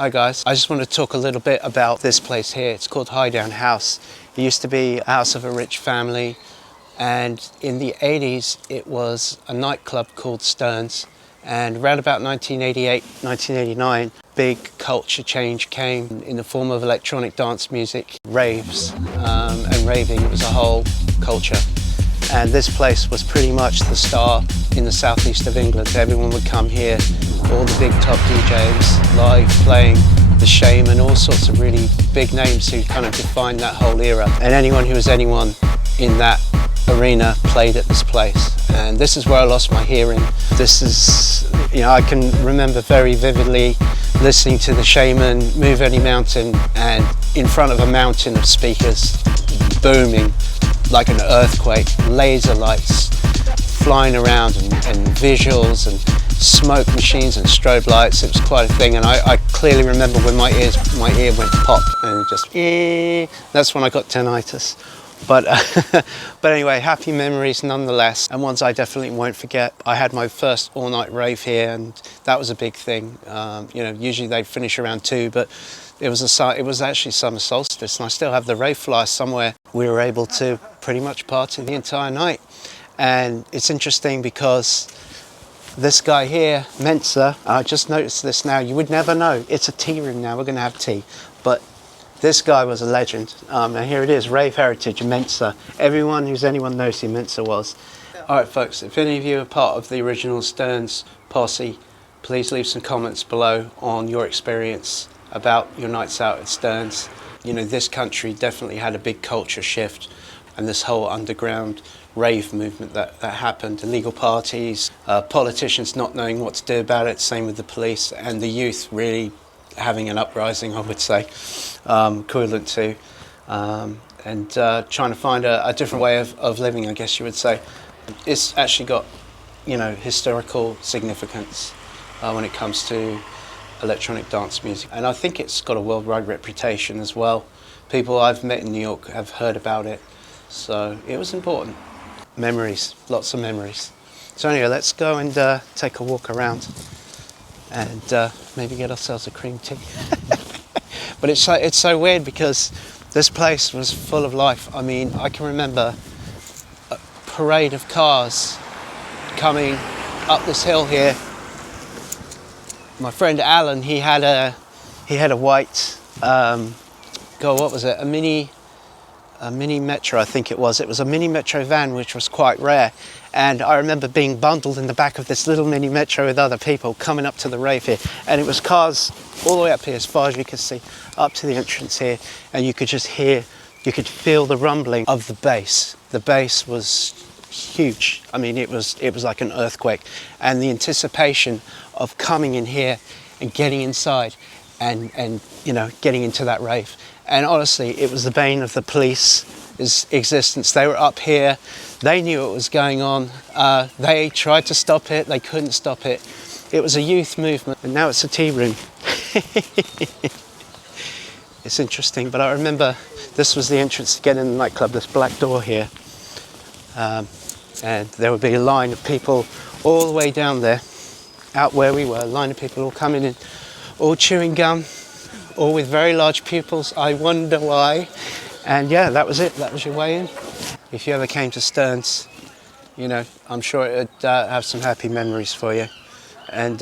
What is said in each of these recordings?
Hi guys, I just want to talk a little bit about this place here. It's called Highdown House. It used to be a house of a rich family, and in the 80s it was a nightclub called Stern's, and around about 1988, 1989, big culture change came in the form of electronic dance music, raves, and raving. It was a whole culture. And this place was pretty much the star in the southeast of England. Everyone would come here, all the big top DJs, live playing, the Shaman, all sorts of really big names who kind of defined that whole era. And anyone who was anyone in that arena played at this place. And this is where I lost my hearing. This is, I can remember very vividly listening to the Shaman move any mountain, and in front of a mountain of speakers, booming like an earthquake, laser lights flying around, and visuals and smoke machines and strobe lights. It was quite a thing, and I clearly remember when my ear went pop and just that's when I got tinnitus. But but anyway, happy memories nonetheless, and ones I definitely won't forget. I had my first all-night rave here, and that was a big thing. Usually they'd finish around 2, but it was actually summer solstice, and I still have the rave flyer somewhere. We were able to pretty much party the entire night, and it's interesting because this guy here, Mensa, I just noticed this now. You would never know. It's a tea room now. We're going to have tea, but this guy was a legend. And here it is, Rave Heritage, Mensa. Anyone knows who Mensa was. All right, folks, if any of you are part of the original Stern's posse, please leave some comments below on your experience about your nights out at Stern's. This country definitely had a big culture shift, and this whole underground rave movement that happened, illegal parties, politicians not knowing what to do about it, same with the police, and the youth really having an uprising, I would say, equivalent to, and trying to find a different way of living, I guess you would say. It's actually got, historical significance when it comes to electronic dance music, and I think it's got a worldwide reputation as well. People I've met in New York have heard about it, so it was important. Memories, lots of memories. So anyway, let's go and take a walk around and maybe get ourselves a cream tea. But it's so weird because this place was full of life. I mean, I can remember a parade of cars coming up this hill here. My friend Alan, he had a white, what was it? A mini Metro, I think it was. It was a mini Metro van, which was quite rare. And I remember being bundled in the back of this little mini Metro with other people coming up to the rave here. And it was cars all the way up here, as far as you could see, up to the entrance here. And you could just hear, you could feel the rumbling of the bass. The bass was huge. I mean, it was like an earthquake. And the anticipation of coming in here and getting inside and getting into that rave. And honestly, it was the bane of the police's existence. They were up here, they knew what was going on, they tried to stop it, they couldn't stop it. It was a youth movement, and now it's a tea room. It's interesting, but I remember this was the entrance to get in the nightclub, this black door here. And there would be a line of people all the way down there, out where we were, a line of people all coming in, all chewing gum, all with very large pupils. I wonder why. And yeah, that was it. That was your way in. If you ever came to Stern's, I'm sure it would have some happy memories for you. And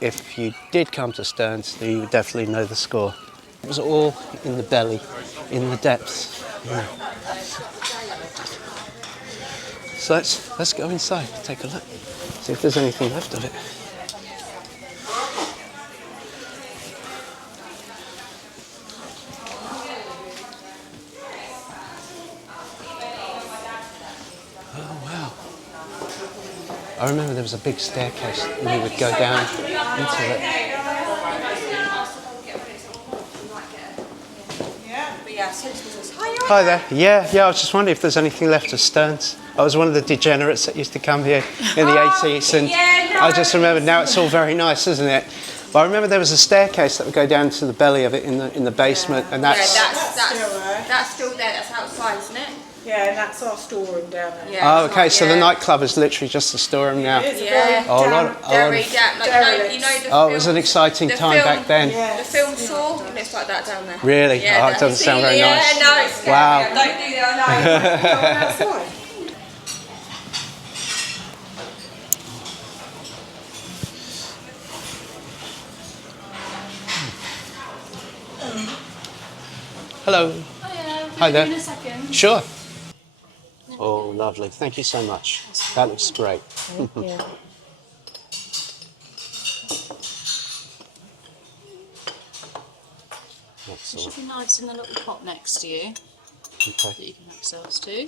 if you did come to Stern's, then you would definitely know the score. It was all in the belly, in the depths. So let's go inside, take a look, see if there's anything left of it. I remember there was a big staircase and we would go down into it. Hi there. Yeah, I was just wondering if there's anything left of Stern's. I was one of the degenerates that used to come here in the 80s, and I just remember now it's all very nice, isn't it? But I remember there was a staircase that would go down to the belly of it in the basement, and that's still there. That's outside, isn't it? Yeah, and that's our storeroom down there. Yeah. Oh, okay, so the nightclub is literally just a storeroom now. It's a Yeah. very Very damp. Like, derelict. you know the Oh, film, it was an exciting time back then. Yeah. The film Saw, and it's like that down there. Really? Yeah, Oh, it doesn't sound very nice. Yeah, no, it's scary. Wow. Don't do that, no. Going outside. Hello. Hi there. In a second. Sure. Oh, lovely. Thank you so much. That looks great. Thank you. It should Excellent. be nice in the little pot next to you that Okay. you can help yourselves to.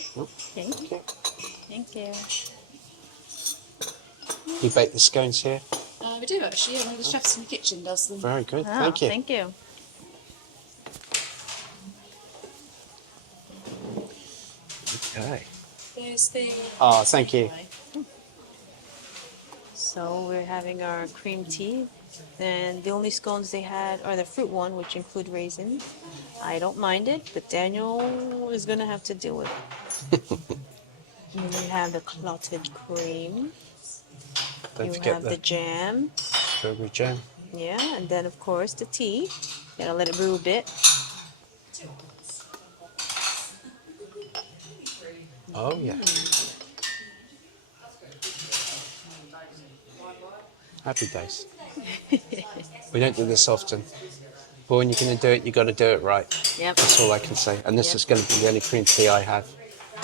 Thank you. Thank you. You bake the scones here? We do actually. Yeah, one of the chefs in the kitchen does them. Very good. Oh, Thank you. Thank you. Okay. There's the. Oh, thank you. So we're having our cream tea, and the only scones they had are the fruit one, which include raisins. I don't mind it, but Daniel is gonna have to deal with it. And then you have the clotted cream. Don't You forget have the the jam, strawberry jam. yeah, and then of course the tea. Gotta let it brew a bit. Oh, yeah. Happy days. We don't do this often. But when you're going to do it, you've got to do it right. Yep. That's all I can say. And this Yep. is going to be the only cream tea I have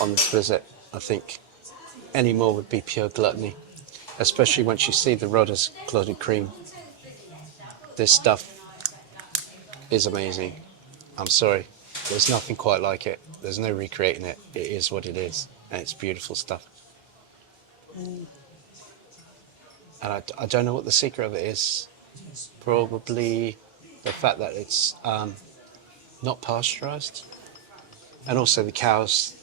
on this visit. I think any more would be pure gluttony, especially once you see the Rodders clotted cream. This stuff is amazing. I'm sorry. There's nothing quite like it. There's no recreating it. It is what it is. And it's beautiful stuff. And I don't know what the secret of it is. Probably the fact that it's not pasteurized. And also the cows,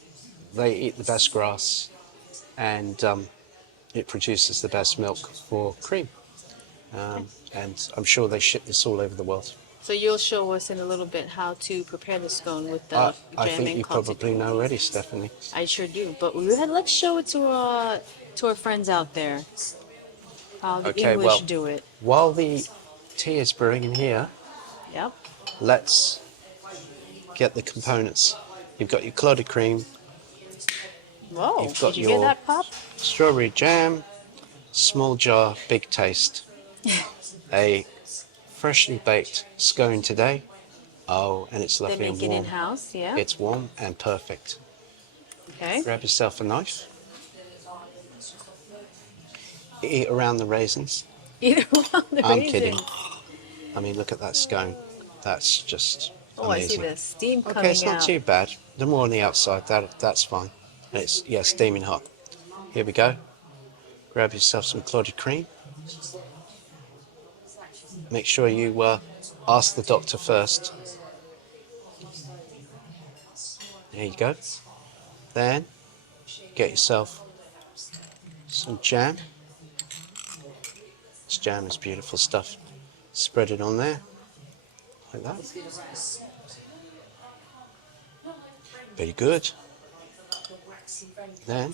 they eat the best grass, and it produces the best milk for cream. And I'm sure they ship this all over the world. So you'll show us in a little bit how to prepare the scone with the I jam think and you clotted probably cream. know already, Stephanie. I sure do, but let's show it to our friends out there. How the Okay, English well, do it. while the tea is brewing in here, Yep. let's get the components. You've got your clotted cream, Whoa! You've got Did you your- get that, Pop? strawberry jam, small jar, big taste. A freshly baked scone today. Oh, and it's They lovely and make it warm. in house. Yeah. It's warm and perfect. Okay. Grab yourself a knife. Eat around the raisins. Either one. I'm kidding. I mean, look at that scone. That's just Oh, I see amazing. the steam coming Okay, it's not out. too bad. The more on the outside, that's fine. And it's, yeah, steaming hot. Here we go. Grab yourself some clotted cream. Make sure you ask the doctor first. There you go. Then get yourself some jam. This jam is beautiful stuff. Spread it on there, like that. Very good. Then,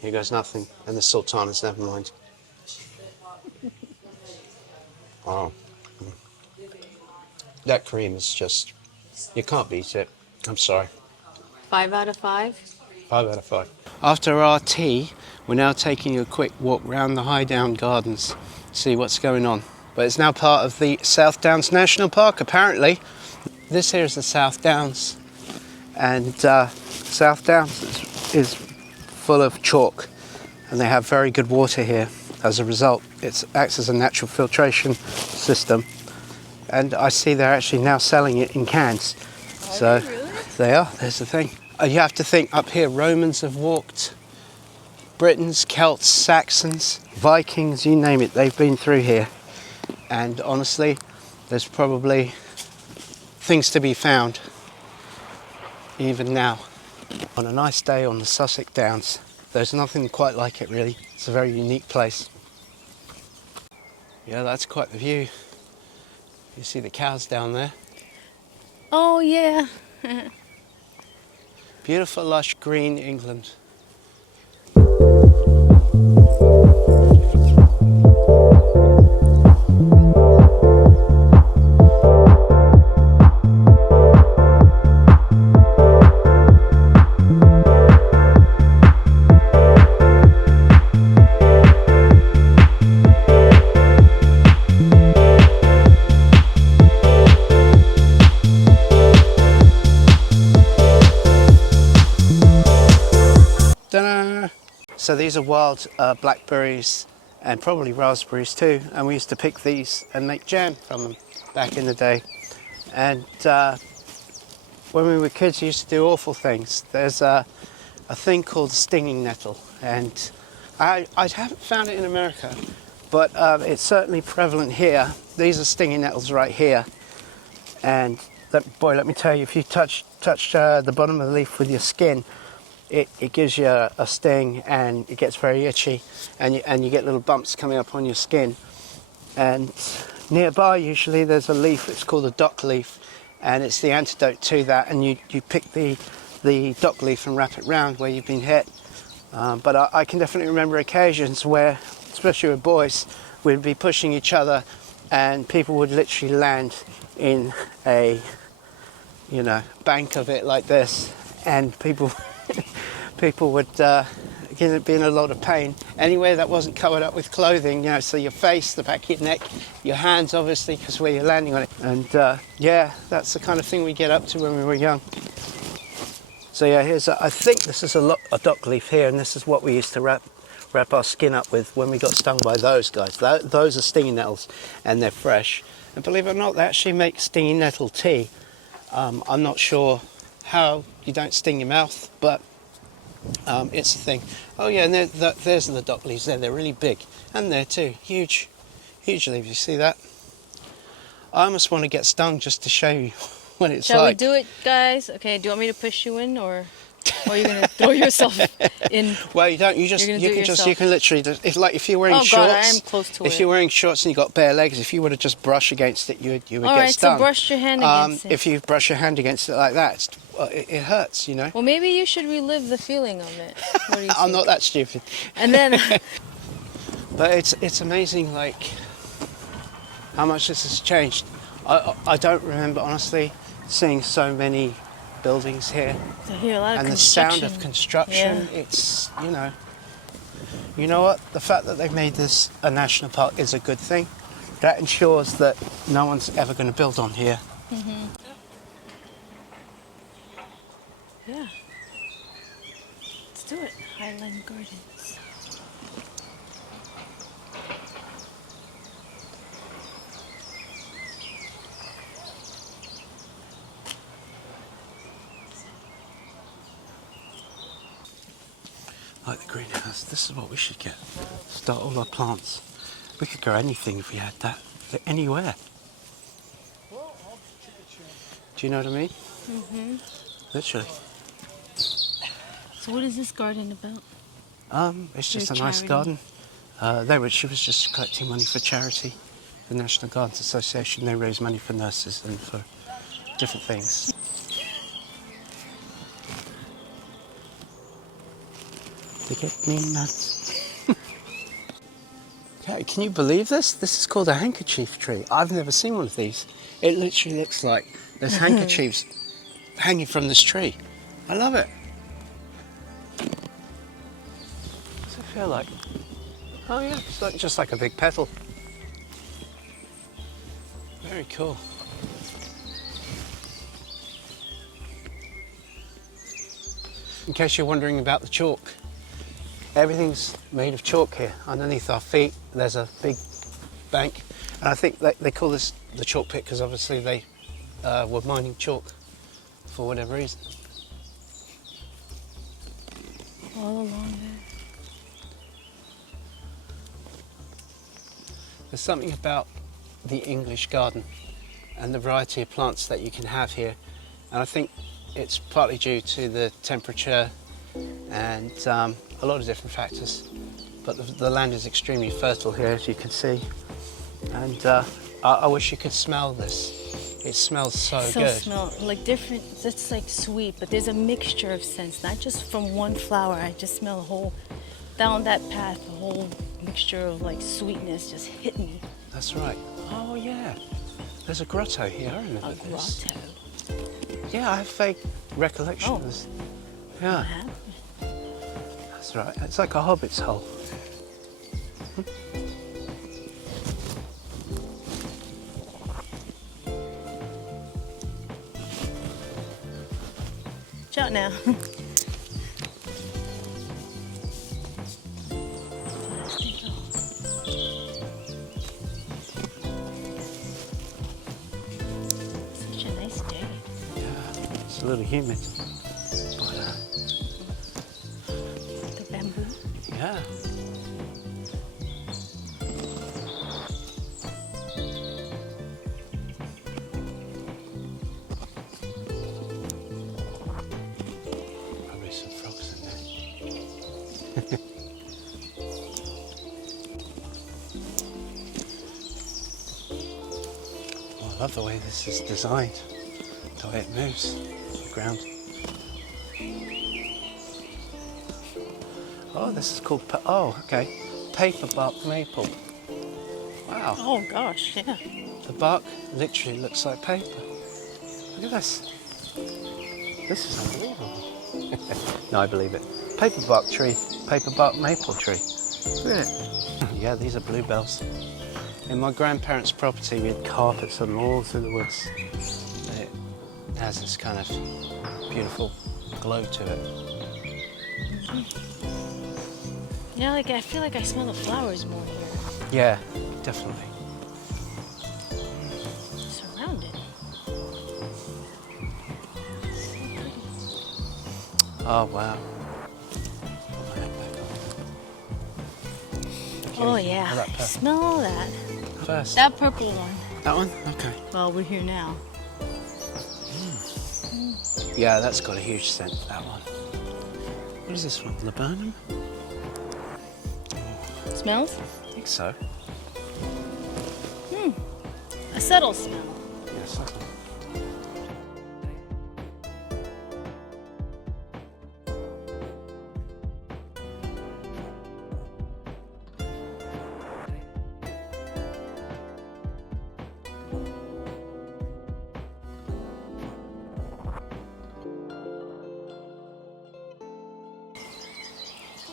here goes nothing, and the sultanas, never mind. Oh, that cream is just, you can't beat it. I'm sorry. 5 out of 5. 5 out of 5. After our tea, we're now taking a quick walk round the High Down Gardens, see what's going on. But it's now part of the South Downs National Park, apparently. This here is the South Downs, and South Downs is full of chalk, and they have very good water here. As a result, it acts as a natural filtration system, and I see they're actually now selling it in cans. So they are. There's the thing. You have to think up here. Romans have walked, Britons, Celts, Saxons, Vikings, you name it. They've been through here, and honestly, there's probably things to be found even now. On a nice day on the Sussex Downs, there's nothing quite like it really. It's a very unique place. Yeah, that's quite the view. You see the cows down there. Oh, yeah. Beautiful, lush green England. Ta-da! So these are wild blackberries and probably raspberries too, and we used to pick these and make jam from them back in the day. And when we were kids, we used to do awful things. There's a thing called stinging nettle, and I haven't found it in America, but it's certainly prevalent here. These are stinging nettles right here, and boy, let me tell you, if you touch the bottom of the leaf with your skin, it gives you a sting, and it gets very itchy, and you get little bumps coming up on your skin. And nearby, usually there's a leaf. It's called a dock leaf, and it's the antidote to that. And you pick the dock leaf and wrap it round where you've been hit. But I can definitely remember occasions where, especially with boys, we'd be pushing each other, and people would literally land in a bank of it like this, and people would be in a lot of pain. Anywhere that wasn't covered up with clothing, so your face, the back of your neck, your hands, obviously, because where you're landing on it. And yeah, that's the kind of thing we get up to when we were young. So yeah, I think this is a dock leaf here, and this is what we used to wrap our skin up with when we got stung by those guys. Those are stinging nettles, and they're fresh. And believe it or not, they actually make stinging nettle tea. I'm not sure how you don't sting your mouth, but it's a thing. Oh yeah, and there's the dock leaves there. They're really big, and there too, huge leaves. You see that? I almost want to get stung just to show you what it's Shall like. we do it, guys? Okay, do you want me to push you in, or are you going to throw yourself in? Well, you don't. You can literally. If you're wearing shorts. Oh God, I am close to it. If you're wearing shorts and you got bare legs, if you were to just brush against it, you would All get right, stung. so brush your hand against it. If you brush your hand against it like that, it hurts. Well, maybe you should relive the feeling of it. What do you I'm think? not that stupid. And then. But it's amazing, like how much this has changed. I don't remember honestly seeing so many buildings here. I hear a lot of And the construction. sound of construction, Yeah. it's, you know what? The fact that they've made this a national park is a good thing. That ensures that no one's ever going to build on here. Mm-hmm. Yeah. Let's do it. Highland Gardens. Like the greenhouse, this is what we should get. Start all our plants. We could grow anything if we had that. Anywhere. Do you know what I mean? Mm-hmm. Literally. So what is this garden about? It's just a Your nice charity. garden. She was just collecting money for charity. The National Gardens Association, they raise money for nurses and for different things. They get me nuts. Okay, can you believe this? This is called a handkerchief tree. I've never seen one of these. It literally looks like there's handkerchiefs hanging from this tree. I love it. What's it feel like? Oh yeah, it's just like a big petal. Very cool. In case you're wondering about the chalk, everything's made of chalk here. Underneath our feet, there's a big bank. And I think they call this the chalk pit because obviously they were mining chalk for whatever reason. All along there. There's something about the English garden and the variety of plants that you can have here. And I think it's partly due to the temperature and a lot of different factors. But the land is extremely fertile here, as you can see. And I wish you could smell this. It smells so So good. smell like different. It's like sweet, but there's a mixture of scents, not just from one flower. I just smell a whole down that path, a whole mixture of like sweetness just hit me. That's right. Oh yeah. There's a grotto here. I remember A this. grotto. Yeah, I have vague recollections. Yeah, Huh? that's right. It's like a hobbit's hole. Watch out now. Such a nice day. It's a little humid. But, The bamboo. yeah. Probably some frogs in there. Oh, I love the way this is designed, the way it moves, the ground. Oh, this is called, oh, okay, paper bark maple. Wow, Oh gosh, yeah. the bark literally looks like paper. Look at this. This is unbelievable. No, I believe it. Paper bark tree, paper bark maple tree. Look at it. Yeah, these are bluebells. In my grandparents' property, we had carpets on all through the woods. It has this kind of beautiful glow to it. Yeah, like I feel like I smell the flowers more here. Yeah, definitely. Surrounded. Oh, wow. Oh How yeah. about purple? Smell that. First. That purple one. That one? Okay. Well, we're here now. Yeah, that's got a huge scent, that one. What is this one? Laburnum? Smells? I think so. A subtle smell. Yes.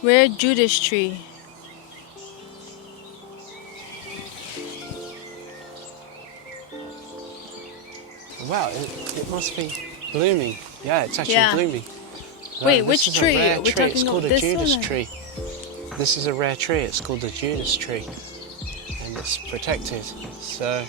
Rare Judas tree. Wow, it must be blooming. Yeah, it's actually Yeah. blooming. Wait, this which is a tree? rare We're tree. talking It's called about a this Judas one or- tree. This is a rare tree. It's called the Judas tree. And it's protected. So